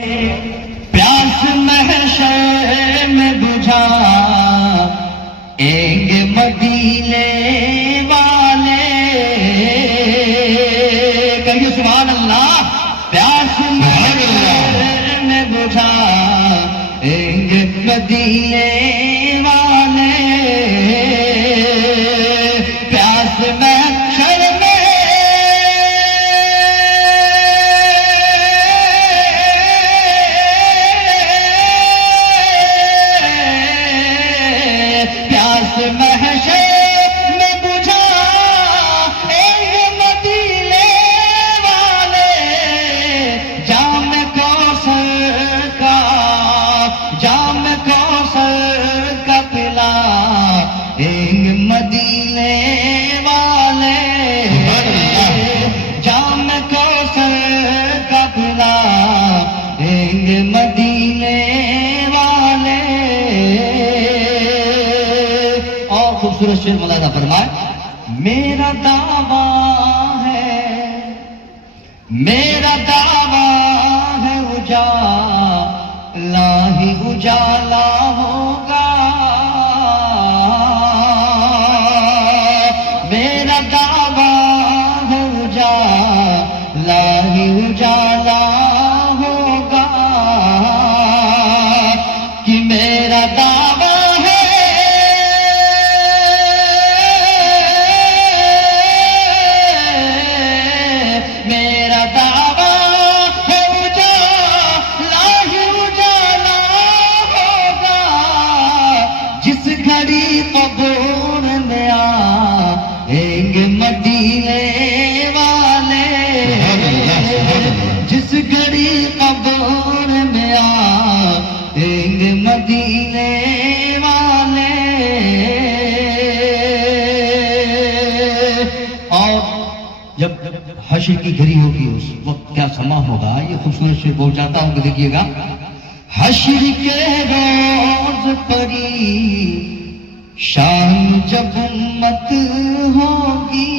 پیاس محشر میں بجھا گے مدینے والے، کہیے سبحان اللہ۔ پیاس محشر میں بجھا گے مدینے والے، پیاس محشر میں محشر میں بجھا مدینے والے، جام کوثر کا پلا مدینے والے، جام کوثر کا پلا مدینے والے۔ خوبصورت شعر ملاحظہ فرمائے، میرا دعویٰ ہے، میرا دعویٰ ہے اجالا ہی اجالا ہوگا، میرا دعویٰ ہے اجالا ہی اجالا ہوگا، کہ میرا دعویٰ قبور میں آئیں گے مدینے والے، جس گھڑی قبور میں آئیں گے مدینے والے۔ اور جب حشر کی گھڑی ہوگی اس وقت کیا سما ہوگا، یہ خوبصورت شعر بول چاہتا ہوں کہ دیکھیے گا۔ حشر کے روز پری شام جب امت ہوگی،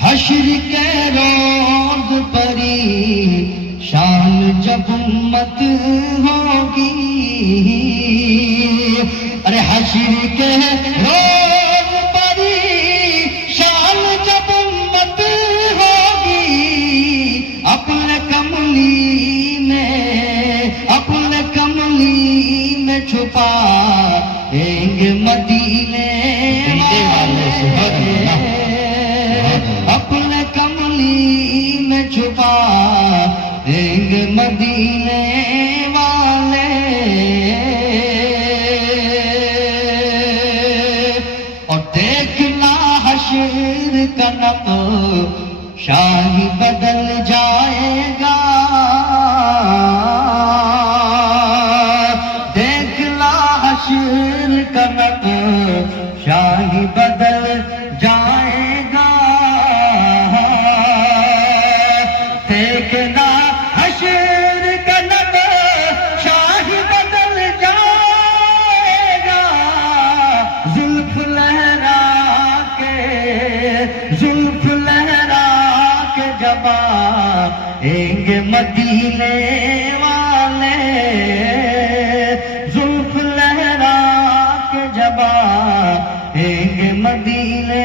حشر کے روز پری شام جب امت ہوگی، ارے حشر کے روز پری شام جب امت ہوگی، اپنے کملی میں چھپا گے مدینے والے، اپنے کملی میں چھپا گے مدینے والے۔ اور دیکھنا حشر کا نقشہ ہی بدل جائے گا، حشر کا نقشہ ہی بدل جائے گا، دیکھنا حشر کا نقشہ ہی بدل جائے گا، زلف لہرا کے جب آئیں گے مدینے والے، زلف لہرا کے جب آئیں گے مدینے